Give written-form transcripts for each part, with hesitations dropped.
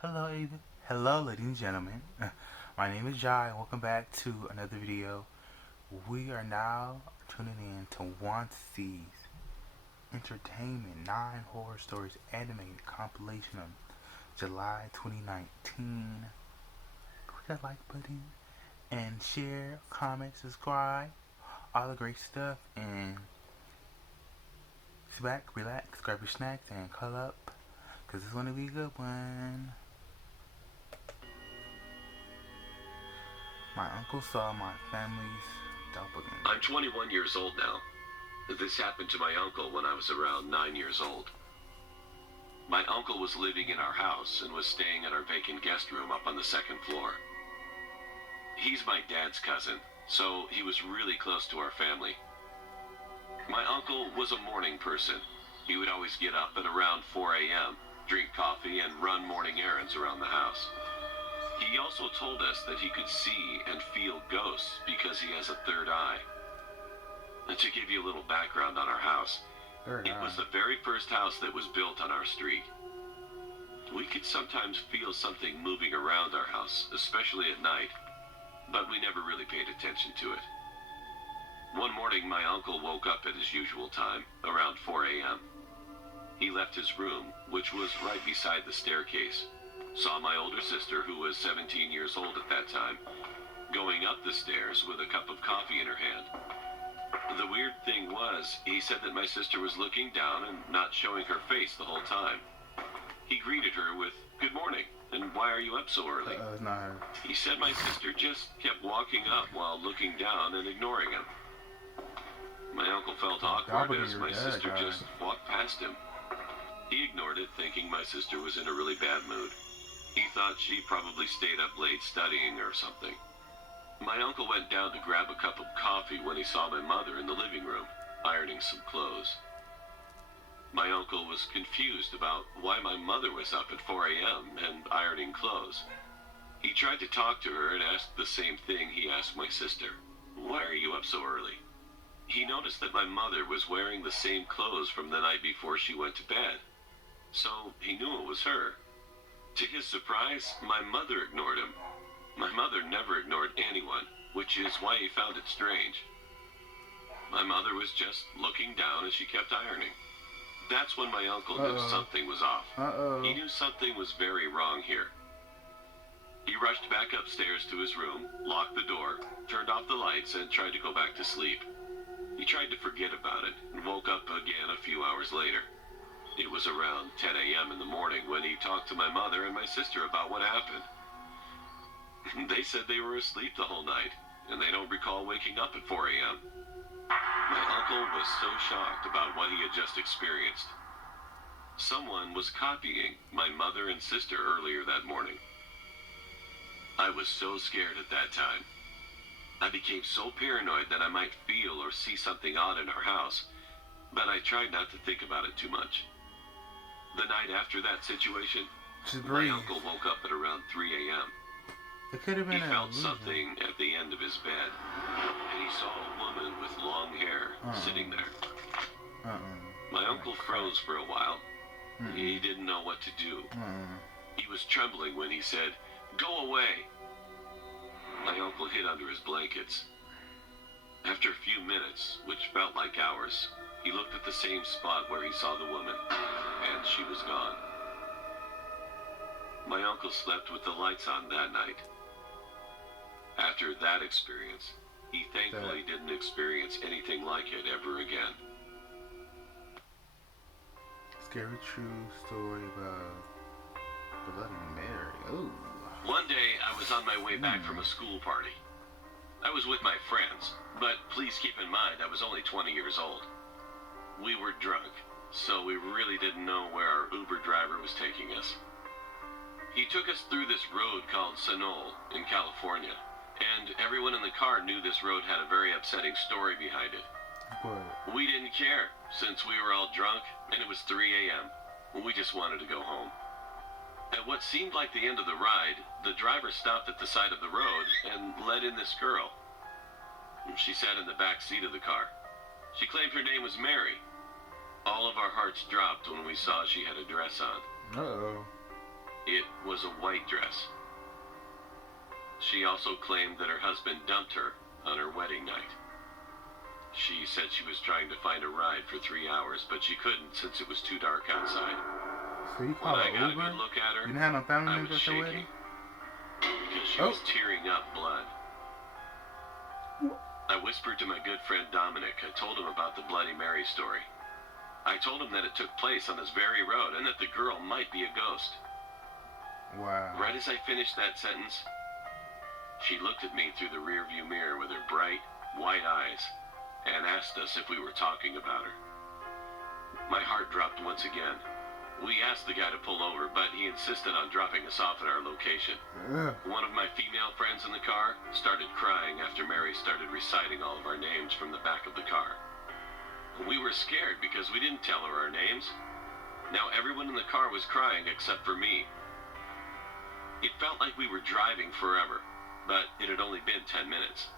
Hello, ladies and gentlemen. My name is Jai, and welcome back to another video. We are now tuning in to Wansee's Entertainment 9 Horror Stories Animated Compilation of July 2019. Click that like button and share, comment, subscribe, all the great stuff, and sit back, relax, grab your snacks, and cuddle up, because it's going to be a good one. My uncle saw my family's doppelganger. I'm 21 years old now. This happened to my uncle when I was around 9 years old. My uncle was living in our house and was staying at our vacant guest room up on the second floor. He's my dad's cousin, so he was really close to our family. My uncle was a morning person. He would always get up at around 4 a.m., drink coffee, and run morning errands around the house. He also told us that he could see and feel ghosts because he has a third eye. And to give you a little background on our house, it was the very first house that was built on our street. We could sometimes feel something moving around our house, especially at night, but we never really paid attention to it. One morning, my uncle woke up at his usual time, around 4 a.m. He left his room, which was right beside the staircase, saw my older sister, who was 17 years old at that time, going up the stairs with a cup of coffee in her hand. The weird thing was, he said that my sister was looking down and not showing her face the whole time. He greeted her with, "Good morning, and why are you up so early?" Not her. He said my sister just kept walking up while looking down and ignoring him. My uncle felt awkward as my sister just walked past him. He ignored it, thinking my sister was in a really bad mood. He thought she probably stayed up late studying or something. My uncle went down to grab a cup of coffee when he saw my mother in the living room, ironing some clothes. My uncle was confused about why my mother was up at 4 a.m. and ironing clothes. He tried to talk to her and asked the same thing he asked my sister. "Why are you up so early?" He noticed that my mother was wearing the same clothes from the night before she went to bed, so he knew it was her. To his surprise, my mother ignored him. My mother never ignored anyone, which is why he found it strange. My mother was just looking down as she kept ironing. That's when my uncle knew something was off. He knew something was very wrong here. He rushed back upstairs to his room, locked the door, turned off the lights, and tried to go back to sleep. He tried to forget about it and woke up again a few hours later. It was around 10 a.m. in the morning when he talked to my mother and my sister about what happened. They said they were asleep the whole night, and they don't recall waking up at 4 a.m. My uncle was so shocked about what he had just experienced. Someone was copying my mother and sister earlier that morning. I was so scared at that time. I became so paranoid that I might feel or see something odd in our house, but I tried not to think about it too much. The night after that situation, my uncle woke up at around 3 a.m. It could have been He felt something at the end of his bed, and he saw a woman with long hair sitting there. My uncle froze for a while. He didn't know what to do. He was trembling when he said, "Go away." My uncle hid under his blankets. After a few minutes, which felt like hours, he looked at the same spot where he saw the woman, and she was gone. My uncle slept with the lights on that night. After that experience, he thankfully didn't experience anything like it ever again. Scary true story about Bloody Mary. Ooh. One day, I was on my way back from a school party. I was with my friends, but please keep in mind I was only 20 years old. We were drunk, so we really didn't know where our Uber driver was taking us. He took us through this road called Sonol in California, and everyone in the car knew this road had a very upsetting story behind it. What? We didn't care, since we were all drunk, and it was 3 a.m. We just wanted to go home. At what seemed like the end of the ride, the driver stopped at the side of the road and let in this girl. She sat in the back seat of the car. She claimed her name was Mary. All of our hearts dropped when we saw she had a dress on. Uh-oh. It was was a white dress. She also claimed that her husband dumped her on her wedding night. She said she was trying to find a ride for 3 hours, but she couldn't since it was too dark outside. So you When called I an got Uber? a good look at her, You didn't have no family I members was at your wedding? shaking because she was tearing up blood. I whispered to my good friend Dominic. I told him about the Bloody Mary story. I told him that it took place on this very road and that the girl might be a ghost. Wow. Right as I finished that sentence, she looked at me through the rearview mirror with her bright, white eyes and asked us if we were talking about her. My heart dropped once again. We asked the guy to pull over, but he insisted on dropping us off at our location. One of my female friends in the car started crying after Mary started reciting all of our names from the back of the car. We were scared because we didn't tell her our names. Now everyone in the car was crying except for me. It felt like we were driving forever, but it had only been 10 minutes.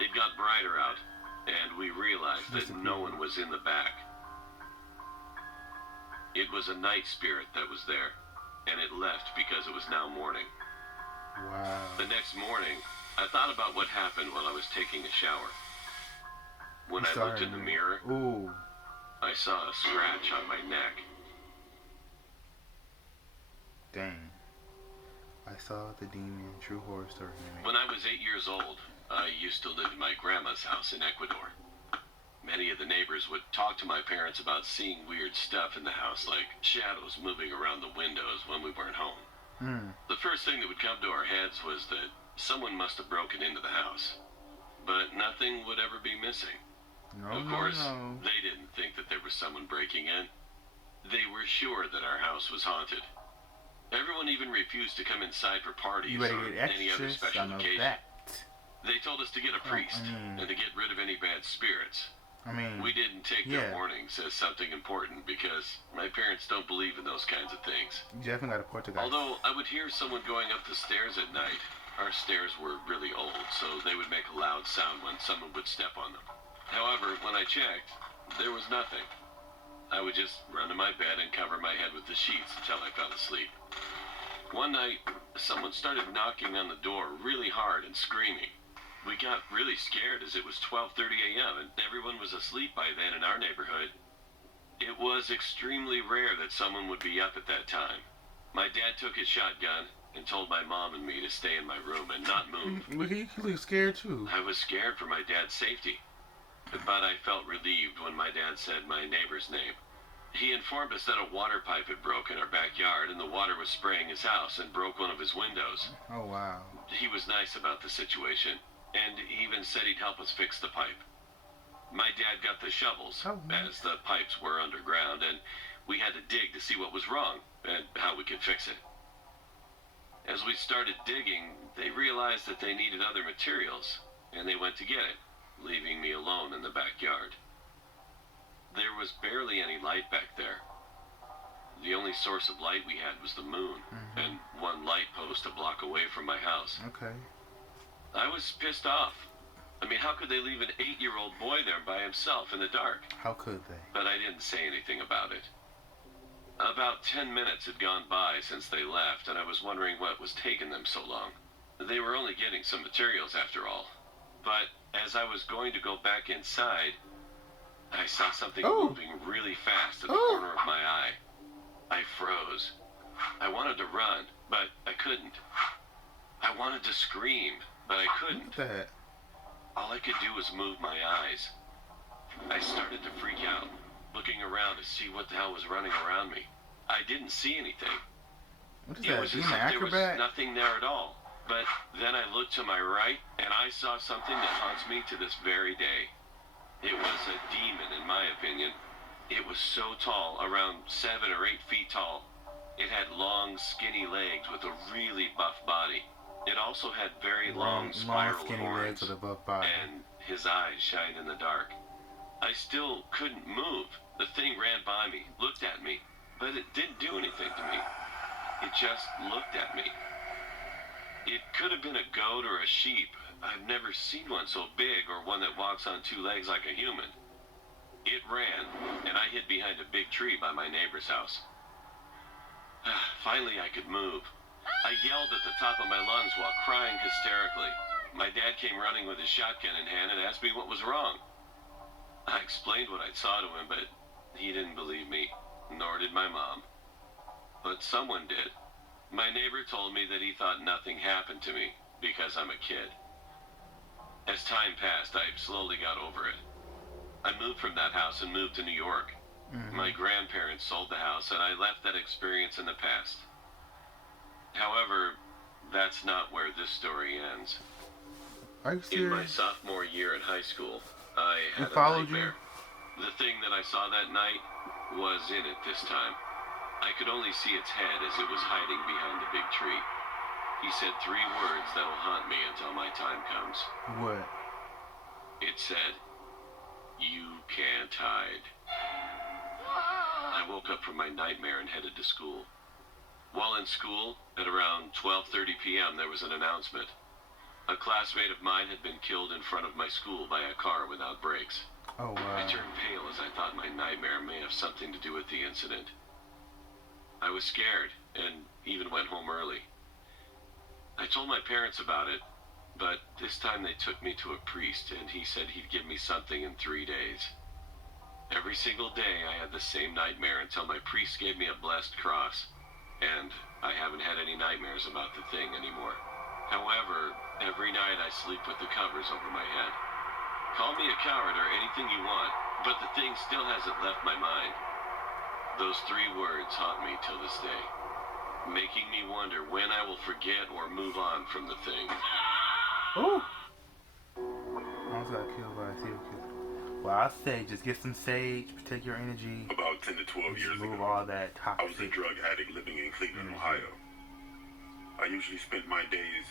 It got brighter out, and we realized that no one was in the back. It was a night spirit that was there, and it left because it was now morning. Wow. The next morning, I thought about what happened while I was taking a shower. When I looked in the mirror, I saw a scratch on my neck. Dang. I saw the demon, true horror story. When I was 8 years old, I used to live in my grandma's house in Ecuador. Many of the neighbors would talk to my parents about seeing weird stuff in the house, like shadows moving around the windows when we weren't home. The first thing that would come to our heads was that someone must have broken into the house. But nothing would ever be missing. Of course, they didn't think that there was someone breaking in. They were sure that our house was haunted. Everyone even refused to come inside for parties or any other special occasion. They told us to get a priest and to get rid of any bad spirits. We didn't take their warnings as something important because my parents don't believe in those kinds of things. You definitely got a Portuguese. Although I would hear someone going up the stairs at night, our stairs were really old, so they would make a loud sound when someone would step on them. However, when I checked, there was nothing. I would just run to my bed and cover my head with the sheets until I fell asleep. One night, someone started knocking on the door really hard and screaming. We got really scared as it was 12:30 a.m. and everyone was asleep by then in our neighborhood. It was extremely rare that someone would be up at that time. My dad took his shotgun and told my mom and me to stay in my room and not move. He looked scared too. I was scared for my dad's safety, but I felt relieved when my dad said my neighbor's name. He informed us that a water pipe had broken in our backyard and the water was spraying his house and broke one of his windows. Oh, wow. He was nice about the situation, and he even said he'd help us fix the pipe. My dad got the shovels, as the pipes were underground, and we had to dig to see what was wrong and how we could fix it. As we started digging, they realized that they needed other materials, and they went to get it, leaving me alone in the backyard. There was barely any light back there. The only source of light we had was the moon, and one light post a block away from my house. Okay. I was pissed off. I mean, how could they leave an 8-year-old boy there by himself in the dark? How could they? But I didn't say anything about it. About 10 minutes had gone by since they left, and I was wondering what was taking them so long. They were only getting some materials after all. But as I was going to go back inside, I saw something moving really fast at the corner of my eye. I froze. I wanted to run, but I couldn't. I wanted to scream, but I couldn't. What the heck? All I could do was move my eyes. I started to freak out, looking around to see what the hell was running around me. I didn't see anything. What is It that? was as Demon if there was acrobat? nothing there at all. But then I looked to my right, and I saw something that haunts me to this very day. It was a demon, in my opinion. It was so tall, around 7 or 8 feet tall. It had long, skinny legs with a really buff body. It also had very long spiral skinny horns, legs with a buff body. and his eyes shined in the dark. I still couldn't move. The thing ran by me, looked at me, but it didn't do anything to me. It just looked at me. It could have been a goat or a sheep. I've never seen one so big or one that walks on 2 legs like a human. It ran, and I hid behind a big tree by my neighbor's house. Finally, I could move. I yelled at the top of my lungs while crying hysterically. My dad came running with his shotgun in hand and asked me what was wrong. I explained what I saw to him, but he didn't believe me, nor did my mom. But someone did. My neighbor told me that he thought nothing happened to me because I'm a kid. As time passed, I slowly got over it. I moved from that house and moved to New York. My grandparents sold the house, and I left that experience in the past. However, that's not where this story ends. Are you serious? In my sophomore year in high school, I had a followed nightmare. The thing that I saw that night was in it this time. I could only see its head as it was hiding behind the big tree. He said 3 words that'll haunt me until my time comes. What? It said, "You can't hide." I woke up from my nightmare and headed to school. While in school, at around 12:30 p.m., there was an announcement. A classmate of mine had been killed in front of my school by a car without brakes. Oh, wow. I turned pale as I thought my nightmare may have something to do with the incident. I was scared and even went home early. I told my parents about it, but this time they took me to a priest and he said he'd give me something in 3 days. Every single day I had the same nightmare until my priest gave me a blessed cross, and I haven't had any nightmares about the thing anymore. However, every night I sleep with the covers over my head. Call me a coward or anything you want, but the thing still hasn't left my mind. Those 3 words haunt me till this day, making me wonder when I will forget or move on from the thing. Ooh! Almost got killed by a serial killer. Well, I say just get some sage, protect your energy. About 10 to 12 years move ago, all that I was a toxic. drug addict living in Cleveland, Ohio. I usually spent my days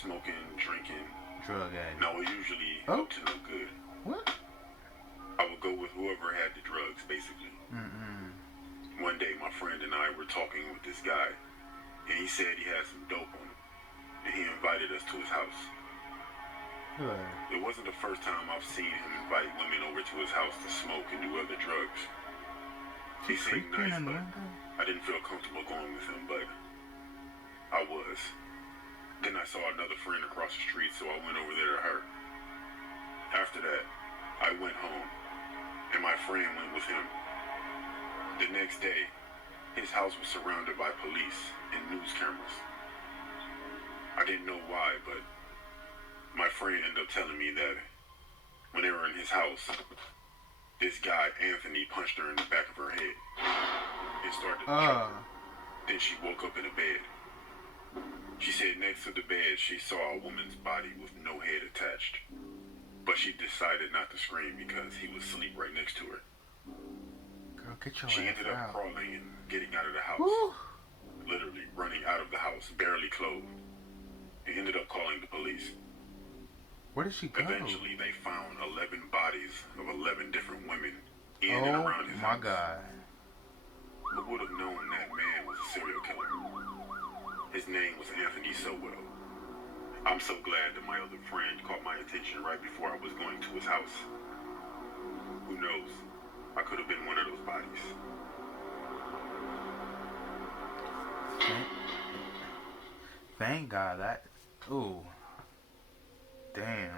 smoking, drinking, Drug addict. and I was usually Oh. up to no good. What? I would go with whoever had the drugs, basically. One day, my friend and I were talking with this guy, and he said he had some dope on him, and he invited us to his house. Good. It wasn't the first time I've seen him invite women over to his house to smoke and do other drugs. He seemed Creeping nice, in the but window? I didn't feel comfortable going with him, but I was. Then I saw another friend across the street, so I went over there to her. After that, I went home, and my friend went with him. The next day, his house was surrounded by police and news cameras. I didn't know why, but my friend ended up telling me that when they were in his house, this guy, Anthony, punched her in the back of her head and started to choke her. Then she woke up in a bed. She said next to the bed, she saw a woman's body with no head attached. But she decided not to scream because he was asleep right next to her. Girl, get your She ass ended up out. crawling and getting out of the house. Woo. Literally running out of the house, barely clothed. And ended up calling the police. Where did she go? Eventually, they found 11 bodies of 11 different women in and Oh around his my house. God. Who would have known that man was a serial killer? His name was Anthony Sowell. I'm so glad that my other friend caught my attention right before I was going to his house. Who knows? I could have been one of those bodies. Thank God that. Ooh. Damn.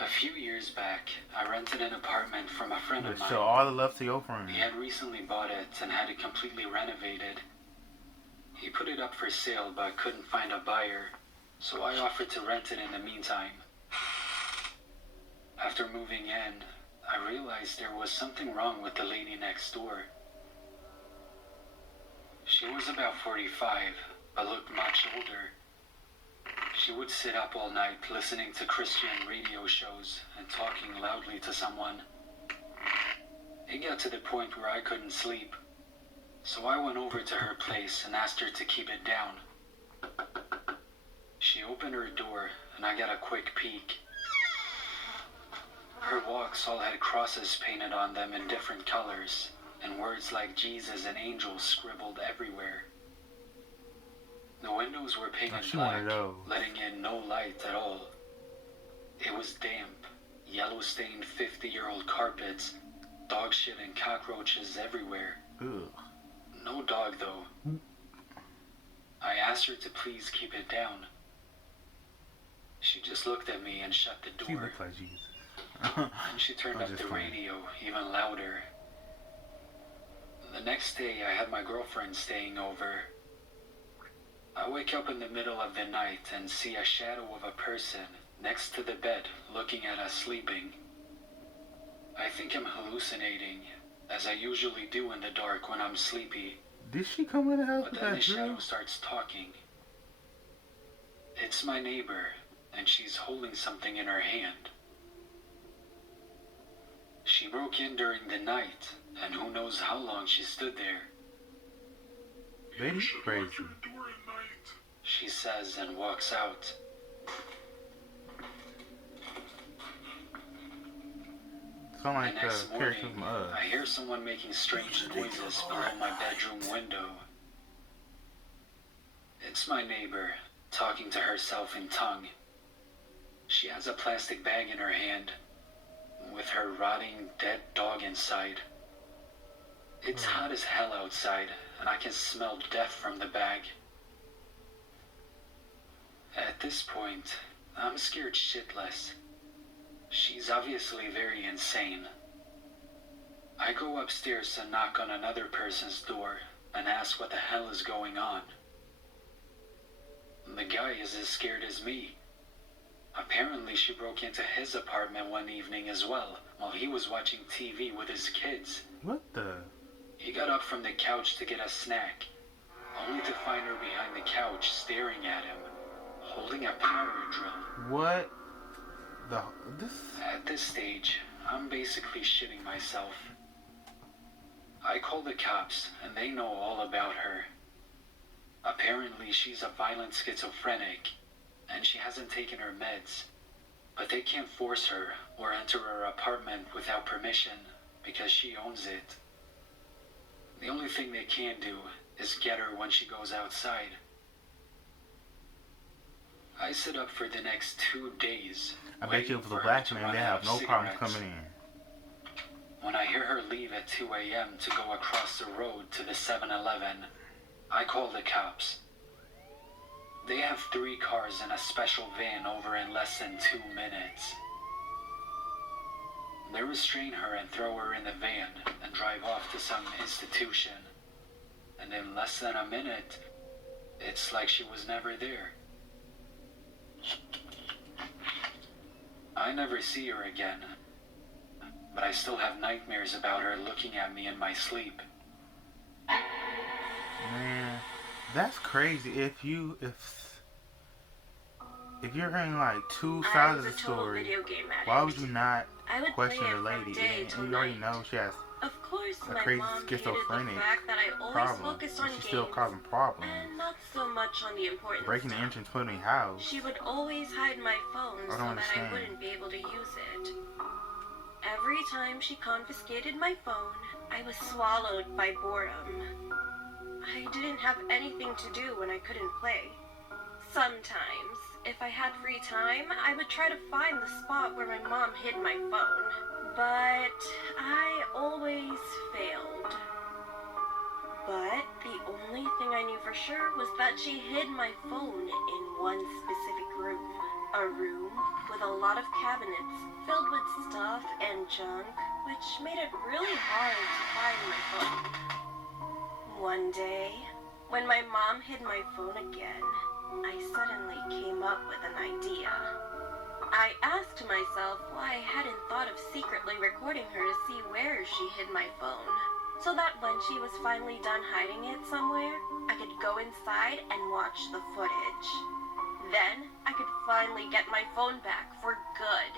A few years back, I rented an apartment from a friend of Show mine. all the love to your friend. He had recently bought it and had it completely renovated. He put it up for sale but couldn't find a buyer, so I offered to rent it in the meantime. After moving in, I realized there was something wrong with the lady next door. She was about 45, but looked much older. She would sit up all night listening to Christian radio shows and talking loudly to someone. It got to the point where I couldn't sleep, so I went over to her place and asked her to keep it down. She opened her door and I got a quick peek. Her walls all had crosses painted on them in different colors, and words like Jesus and angels scribbled everywhere. The windows were painted black, letting in no light at all. It was damp, yellow-stained 50-year-old carpets, dog shit and cockroaches everywhere. Ugh. No dog, though. I asked her to please keep it down. She just looked at me and shut the She door. looks like Jesus. And she turned up the radio even louder. The next day, I had my girlfriend staying over. I wake up in the middle of the night and see a shadow of a person next to the bed looking at us sleeping. I think I'm hallucinating, as I usually do in the dark when I'm sleepy. Did she come in the house But with then that the shadow drill? starts talking. It's my neighbor, and she's holding something in her hand. She broke in during the night, and who knows how long she stood there. Lady crazy. She says and walks out. Sound like The next character morning, from Us. I hear someone making strange noises below my bedroom window. It's my neighbor, talking to herself in tongue. She has a plastic bag in her hand, with her rotting, dead dog inside. It's hot as hell outside, and I can smell death from the bag. At this point, I'm scared shitless. She's obviously very insane. I go upstairs and knock on another person's door and ask what the hell is going on. The guy is as scared as me. Apparently she broke into his apartment one evening as well, while he was watching TV with his kids. What the? He got up from the couch to get a snack, only to find her behind the couch staring at him, holding a power drill. What? At this stage, I'm basically shitting myself. I call the cops, and they know all about her. Apparently, she's a violent schizophrenic, and she hasn't taken her meds. But they can't force her or enter her apartment without permission, because she owns it. The only thing they can do is get her when she goes outside. I sit up for the next 2 days. I bet you if it was a black man, they have no problem coming in. When I hear her leave at 2 a.m. to go across the road to the 7-Eleven, I call the cops. They have 3 cars and a special van over in less than 2 minutes. They restrain her and throw her in the van and drive off to some institution. And in less than a minute, it's like she was never there. I never see her again, but I still have nightmares about her looking at me in my sleep. Man, that's crazy. If you're hearing like 2 sides of the story, why would you not question the lady? And you already know she has Of course, a my crazy mom hated the schizophrenic fact that I always problem. focused on And she's games still causing problems. and not so much on the important Breaking the stuff. entrance, putting in your house. She would always hide my phone I so don't that understand. I wouldn't be able to use it. Every time she confiscated my phone, I was swallowed by boredom. I didn't have anything to do when I couldn't play. Sometimes, if I had free time, I would try to find the spot where my mom hid my phone. But I always failed. But the only thing I knew for sure was that she hid my phone in one specific room. A room with a lot of cabinets filled with stuff and junk, which made it really hard to find my phone. One day, when my mom hid my phone again, I suddenly came up with an idea. I asked myself why I hadn't thought of secretly recording her to see where she hid my phone, so that when she was finally done hiding it somewhere, I could go inside and watch the footage. Then, I could finally get my phone back for good.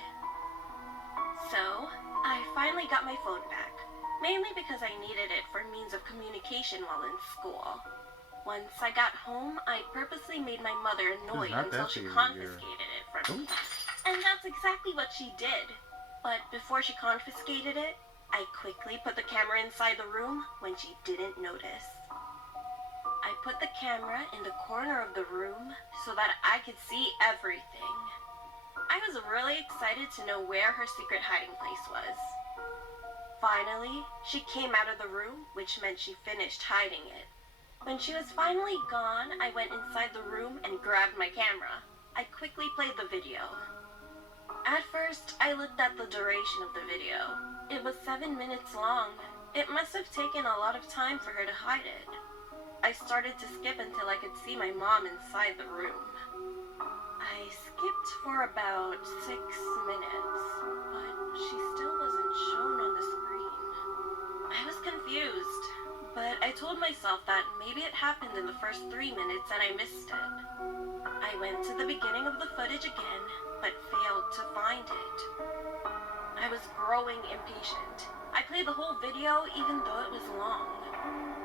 So, I finally got my phone back, mainly because I needed it for means of communication while in school. Once I got home, I purposely made my mother annoyed until she confiscated it from me. And that's exactly what she did. But before she confiscated it, I quickly put the camera inside the room when she didn't notice. I put the camera in the corner of the room so that I could see everything. I was really excited to know where her secret hiding place was. Finally, she came out of the room, which meant she finished hiding it. When she was finally gone, I went inside the room and grabbed my camera. I quickly played the video. At first, I looked at the duration of the video. It was 7 minutes long. It must have taken a lot of time for her to hide it. I started to skip until I could see my mom inside the room. I skipped for about 6 minutes, but she still wasn't shown on the screen. I was confused, but I told myself that maybe it happened in the first 3 minutes and I missed it. I went to the beginning of the footage again, but failed to find it. I was growing impatient. I played the whole video even though it was long.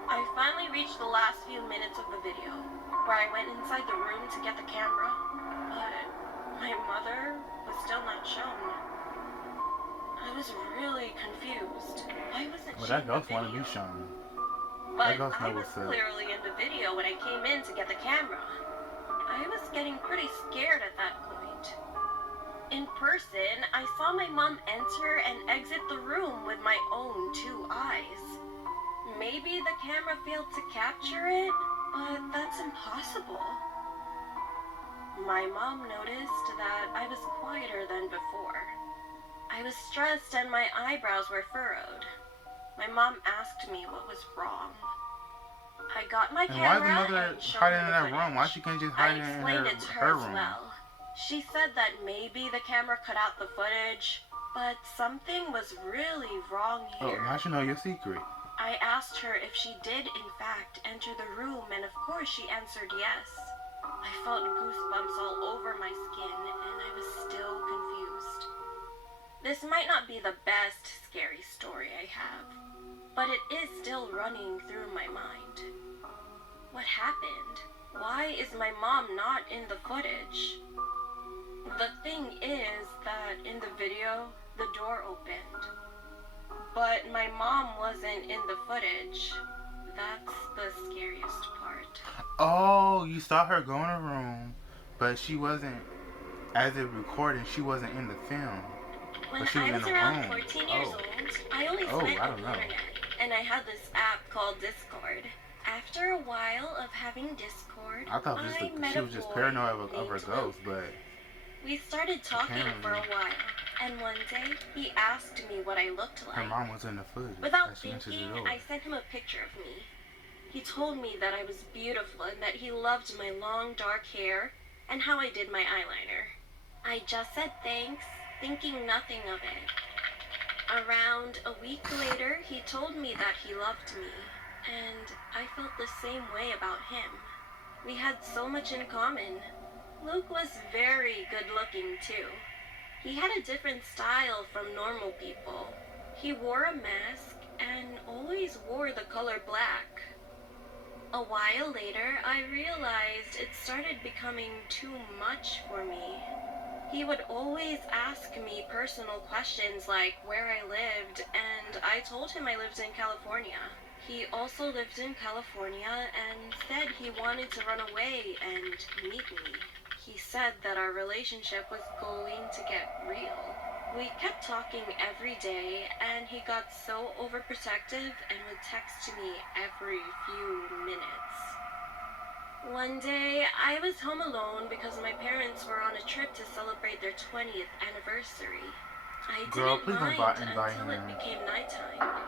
I finally reached the last few minutes of the video, where I went inside the room to get the camera, but my mother was still not shown. I was really confused. Why wasn't she in the ghost wanted to video? be shown. But ghost I know was what's up. clearly in the video when I came in to get the camera. I was getting pretty scared at that point. In person, I saw my mom enter and exit the room with my own 2 eyes. Maybe the camera failed to capture it, but that's impossible. My mom noticed that I was quieter than before. I was stressed and my eyebrows were furrowed. My mom asked me what was wrong. I got my And why is the camera mother and showed hiding her in the that room? Why footage. she can't just I hide in explained it to her her as room? well. She said that maybe the camera cut out the footage, but something was really wrong Oh, here. now she know your secret. I asked her if she did in fact enter the room, and of course she answered yes. I felt goosebumps all over my skin, and I was still confused. This might not be the best scary story I have, but it is still running through my mind. What happened? Why is my mom not in the footage? The thing is that in the video, the door opened. But my mom wasn't in the footage. That's the scariest part. Oh, you saw her go in a room, but she wasn't, as it recorded, she wasn't in the film. When But she was I was in a around room. 14 years old, I always Oh, went I on don't the know. internet, and I had this app called Discord. After a while of having Discord, I thought met she a was just boy paranoid of named her Luke. ghost, but We started talking for a apparently while, and one day he asked me what I looked her like. mom was in the footage. Without as she entered thinking, the door. I sent him a picture of me. He told me that I was beautiful and that he loved my long dark hair and how I did my eyeliner. I just said thanks, thinking nothing of it. Around a week later, he told me that he loved me, and I felt the same way about him. We had so much in common. Luke was very good looking too. He had a different style from normal people. He wore a mask and always wore the color black. A while later, I realized it started becoming too much for me. He would always ask me personal questions like where I lived, and I told him I lived in California. He also lived in California and said he wanted to run away and meet me. He said that our relationship was going to get real. We kept talking every day, and he got so overprotective and would text me every few minutes. One day, I was home alone because my parents were on a trip to celebrate their 20th anniversary. I Girl, didn't please don't mind invite until it him. became nighttime.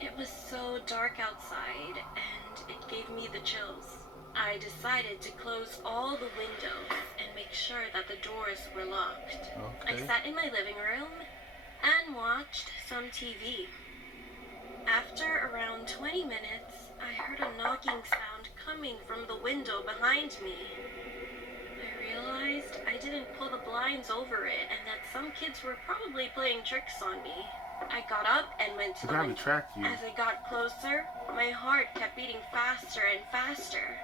It was so dark outside, and it gave me the chills. I decided to close all the windows and make sure that the doors were locked. I Okay. sat in my living room and watched some TV. After around 20 minutes, I heard a knocking sound coming from the window behind me. I realized I didn't pull the blinds over it and that some kids were probably playing tricks on me. I got up and went to She the tried to window. track you. As I got closer, my heart kept beating faster and faster.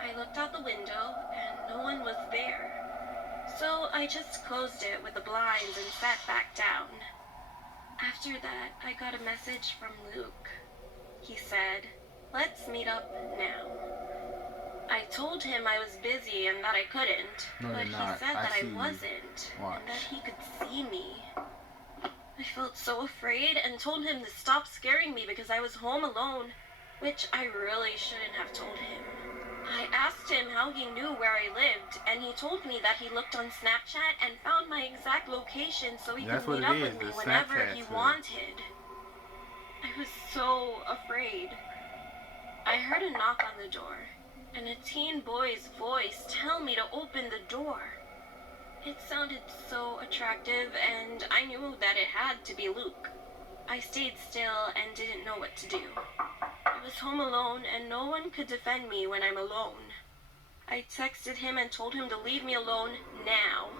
I looked out the window and no one was there. So I just closed it with the blinds and sat back down. After that, I got a message from Luke. He said, "Let's meet up now." I told him I was busy and that I couldn't, No, but you're he not. said I that I see you. wasn't, Watch. and that he could see me. I felt so afraid and told him to stop scaring me because I was home alone, which I really shouldn't have told him. I asked him how he knew where I lived, and he told me that he looked on Snapchat and found my exact location so he could meet up with me whenever he wanted. I was so afraid. I heard a knock on the door, and a teen boy's voice tell me to open the door. It sounded so attractive, and I knew that it had to be Luke. I stayed still and didn't know what to do. I was home alone, and no one could defend me when I'm alone. I texted him and told him to leave me alone now.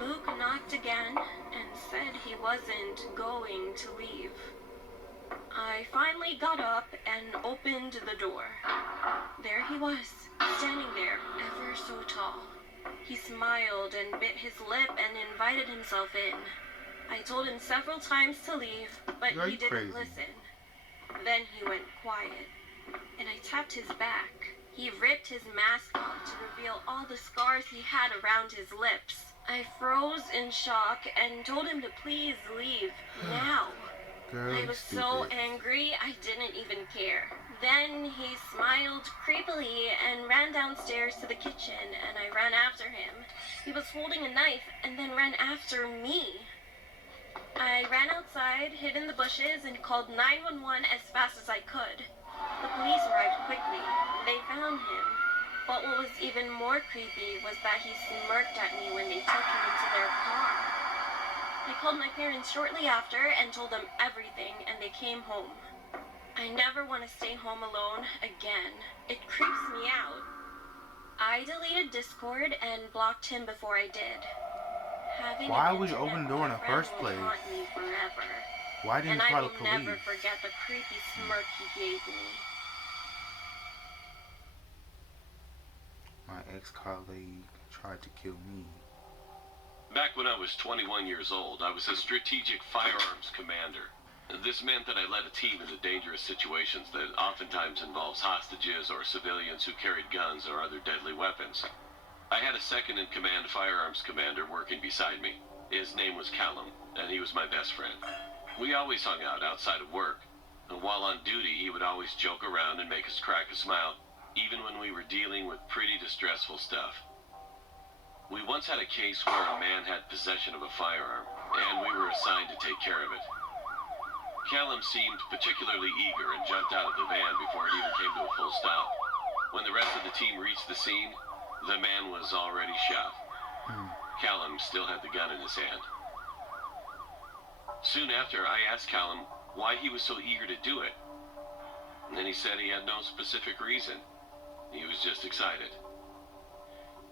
Luke knocked again and said he wasn't going to leave. I finally got up and opened the door. There he was, standing there, ever so tall. He smiled and bit his lip and invited himself in. I told him several times to leave, but he didn't listen. Then he went quiet, and I tapped his back. He ripped his mask off to reveal all the scars he had around his lips. I froze in shock and told him to please leave, now. I was so angry, I didn't even care. Then he smiled creepily and ran downstairs to the kitchen, and I ran after him. He was holding a knife and then ran after me. I ran outside, hid in the bushes, and called 911 as fast as I could. The police arrived quickly. They found him. But what was even more creepy was that he smirked at me when they took him into their car. I called my parents shortly after and told them everything, and they came home. I never want to stay home alone again. It creeps me out. I deleted Discord and blocked him before I did. Why would you open the door in the first place? Why didn't you call the police? And I will never forget the creepy smirk he gave me. My ex-colleague tried to kill me. Back when I was 21 years old, I was a strategic firearms commander. This meant that I led a team into dangerous situations that oftentimes involves hostages or civilians who carried guns or other deadly weapons. I had a second-in-command firearms commander working beside me. His name was Callum, and he was my best friend. We always hung out outside of work, and while on duty, he would always joke around and make us crack a smile, even when we were dealing with pretty distressful stuff. We once had a case where a man had possession of a firearm, and we were assigned to take care of it. Callum seemed particularly eager and jumped out of the van before it even came to a full stop. When the rest of the team reached the scene, the man was already shot. Callum still had the gun in his hand. Soon after, I asked Callum why he was so eager to do it. And then he said he had no specific reason. He was just excited.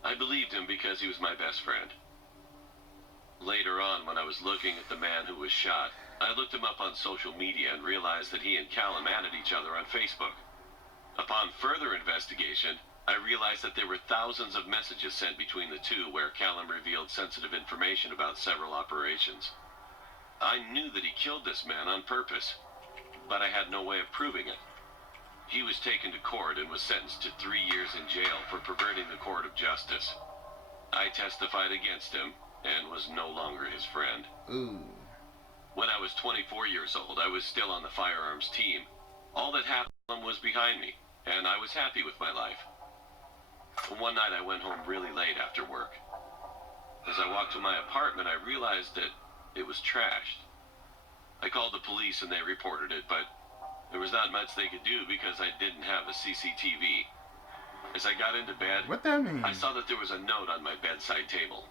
I believed him because he was my best friend. Later on, when I was looking at the man who was shot, I looked him up on social media and realized that he and Callum added each other on Facebook. Upon further investigation, I realized that there were thousands of messages sent between the two where Callum revealed sensitive information about several operations. I knew that he killed this man on purpose, but I had no way of proving it. He was taken to court and was sentenced to 3 years in jail for perverting the court of justice. I testified against him and was no longer his friend. When I was 24 years old, I was still on the firearms team. All that happened was behind me, and I was happy with my life. One night I went home really late after work. As I walked to my apartment, I realized that it was trashed. I called the police and they reported it, but there was not much they could do because I didn't have a CCTV. As I got into bed, what that mean? I saw that there was a note on my bedside table.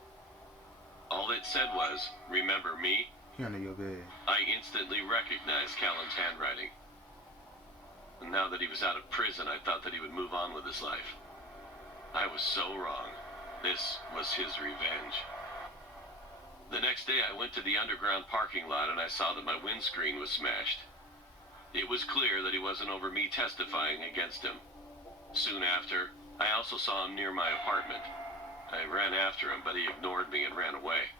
All it said was, "Remember me?" Under your bed. I instantly recognized Callum's handwriting. And now that he was out of prison, I thought that he would move on with his life. I was so wrong. This was his revenge. The next day, I went to the underground parking lot and I saw that my windscreen was smashed. It was clear that he wasn't over me testifying against him. Soon after, I also saw him near my apartment. I ran after him, but he ignored me and ran away.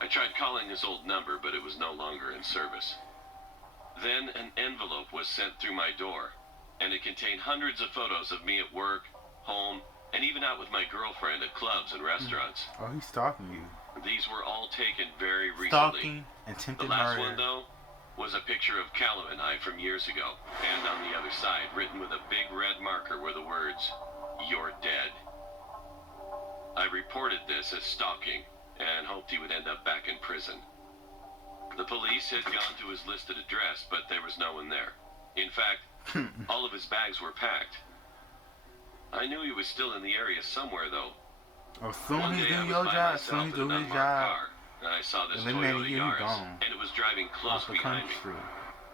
I tried calling his old number, but it was no longer in service. Then an envelope was sent through my door, and it contained hundreds of photos of me at work, home, and even out with my girlfriend at clubs and restaurants. Oh, he's stalking you. These were all taken very recently. Stalking attempted The last murder. one, though, was a picture of Callum and I from years ago, and on the other side, written with a big red marker, were the words, "You're dead." I reported this as stalking and hoped he would end up back in prison. The police had gone to his listed address, but there was no one there. In fact, all of his bags were packed. I knew he was still in the area somewhere, though. Oh, soon One he's day I doing was your by job, myself soon he's in an doing his unmarked job. car, and I saw this Eliminated Toyota you, he Yaris, gone. and it was driving close Off the behind me. country.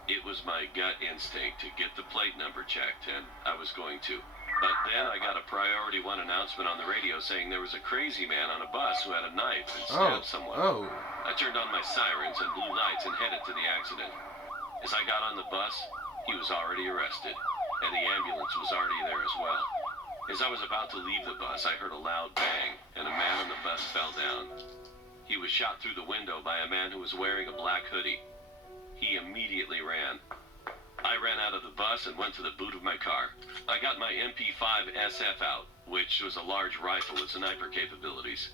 It was my gut instinct to get the plate number checked, and I was going to. But then I got a Priority 1 announcement on the radio saying there was a crazy man on a bus who had a knife and stabbed someone. Oh. I turned on my sirens and blue lights and headed to the accident. As I got on the bus, he was already arrested, and the ambulance was already there as well. As I was about to leave the bus, I heard a loud bang, and a man on the bus fell down. He was shot through the window by a man who was wearing a black hoodie. He immediately ran. I ran out of the bus and went to the boot of my car. I got my MP5 SF out, which was a large rifle with sniper capabilities.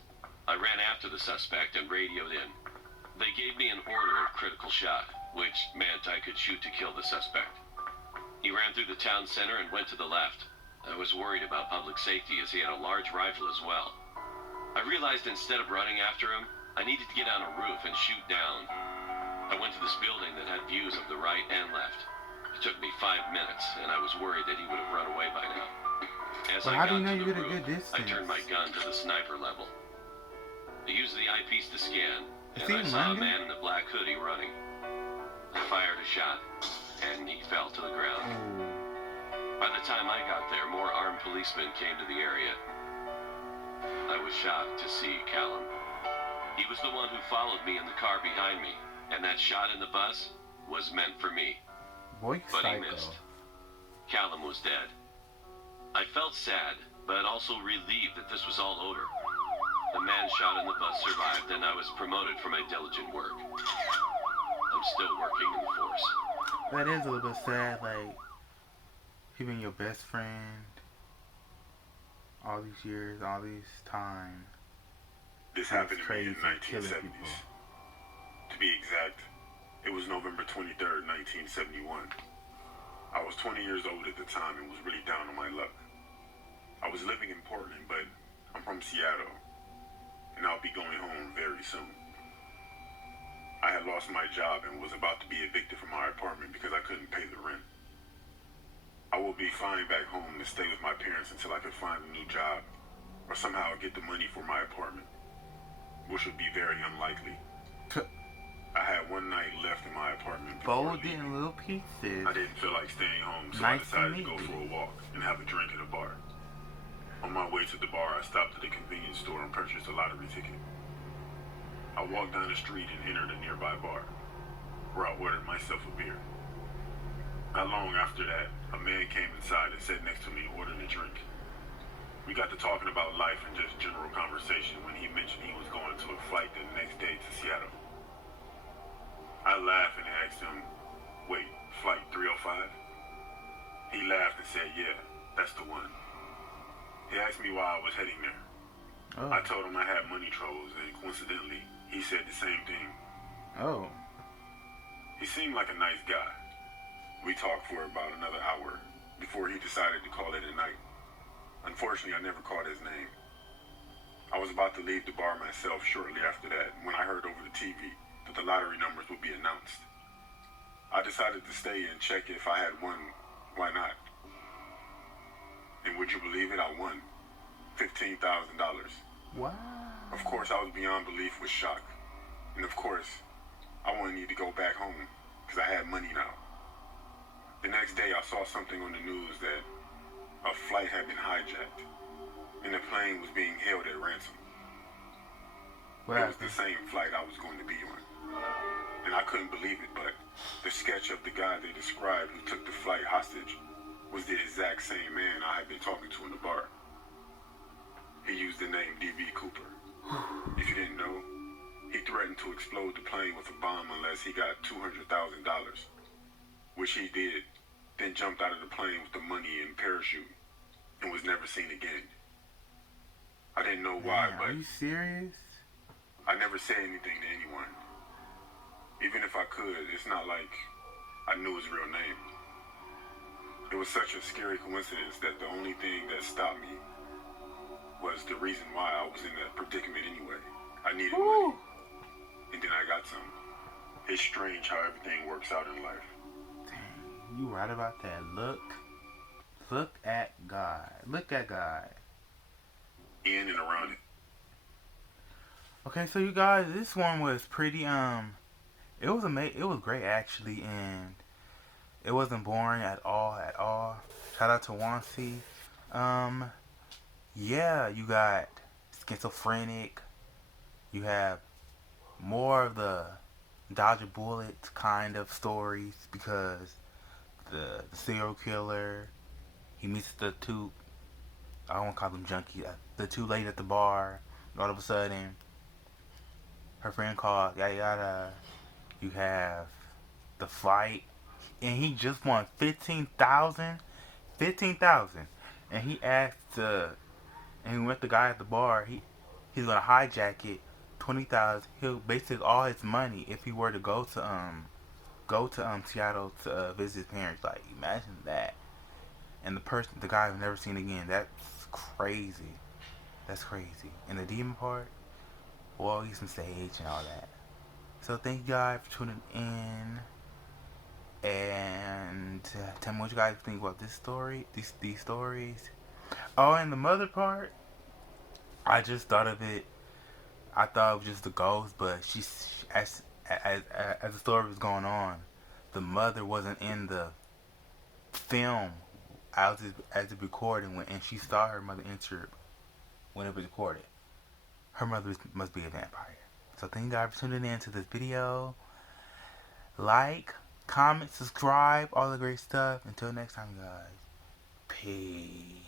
I ran after the suspect and radioed in. They gave me an order of critical shot, which meant I could shoot to kill the suspect. He ran through the town center and went to the left. I was worried about public safety as he had a large rifle as well. I realized instead of running after him, I needed to get on a roof and shoot down. I went to this building that had views of the right and left. It took me 5 minutes, and I was worried that he would have run away by now. As Well, I how got do you know to you the get a roof, good distance? I turned my gun to the sniper level. I used the eyepiece to scan, Is and he I saw a running? man in a black hoodie running. I fired a shot, and he fell to the ground. Oh. By the time I got there, more armed policemen came to the area. I was shocked to see Callum. He was the one who followed me in the car behind me, and that shot in the bus was meant for me. Boy, But he psycho. missed. Callum was dead. I felt sad, but also relieved that this was all over. The man shot in the bus survived, and I was promoted for my diligent work. I'm still working in the force. That is a little bit sad, like, he been your best friend all these years, all this time. This That's happened to me crazy, in the killing 1970s. people. To be exact, it was November 23rd, 1971. I was 20 years old at the time and was really down on my luck. I was living in Portland, but I'm from Seattle, and I'll be going home very soon. I had lost my job and was about to be evicted from my apartment because I couldn't pay the rent. I will be flying back home to stay with my parents until I could find a new job or somehow get the money for my apartment, which would be very unlikely. I had one night left in my apartment before Folded in leaving. little pieces. I didn't feel like staying home, so Nice I decided and to go neat. for a walk and have a drink at a bar. On my way to the bar, I stopped at a convenience store and purchased a lottery ticket. I walked down the street and entered a nearby bar, where I ordered myself a beer. Not long after that, a man came inside and sat next to me ordering a drink. We got to talking about life and just general conversation when he mentioned he was going to a flight the next day to Seattle. I laughed and asked him, "Wait, flight 305? He laughed and said, "Yeah, that's the one." He asked me why I was heading there. Oh. I told him I had money troubles, and coincidentally, he said the same thing. Oh. He seemed like a nice guy. We talked for about another hour before he decided to call it a night. Unfortunately, I never caught his name. I was about to leave the bar myself shortly after that when I heard over the TV that the lottery numbers would be announced. I decided to stay and check if I had won. Why not? And would you believe it? I won $15,000. Wow. Of course, I was beyond belief with shock. And of course, I wanted need to go back home because I had money now. The next day, I saw something on the news that a flight had been hijacked and the plane was being held at ransom. What It was happened? the same flight I was going to be on. And I couldn't believe it, but the sketch of the guy they described who took the flight hostage was the exact same man I had been talking to in the bar. He used the name D.B. Cooper. If you didn't know, he threatened to explode the plane with a bomb unless he got $200,000, which he did, then jumped out of the plane with the money and parachute and was never seen again. I didn't know why, Man, but are you serious? I never said anything to anyone. Even if I could, it's not like I knew his real name. It was such a scary coincidence that the only thing that stopped me was the reason why I was in that predicament anyway. I needed money, and then I got some. It's strange how everything works out in life. Dang, you right about that. Look at God. Look at God. In and around it. Okay, so you guys, this one was pretty it was it was great actually, and it wasn't boring at all Shout out to Wansee. Yeah, you got schizophrenic. You have more of the dodge a bullet kind of stories because the serial killer, he meets the two, I don't want to call them junkies, the two ladies at the bar. All of a sudden, her friend called, yada yada. You have the fight, and he just won 15,000, 15,000, and he asked and he went the guy at the bar. He's gonna hijack it, 20,000. He'll basically all his money if he were to go to Seattle to visit his parents. Like, imagine that. And the guy I've never seen again. That's crazy. That's crazy. And the demon part, well, he's on stage and all that. So thank you guys for tuning in. And tell me what you guys think about this story, these stories. Oh, and the mother part, I just thought of it. I thought it was just the ghost, but as the story was going on, the mother wasn't in the film as it recording when, and she saw her mother enter when it was recorded. Her mother must be a vampire. So thank you guys for tuning in to this video. Like, comment, subscribe, all the great stuff. Until next time, guys. Peace.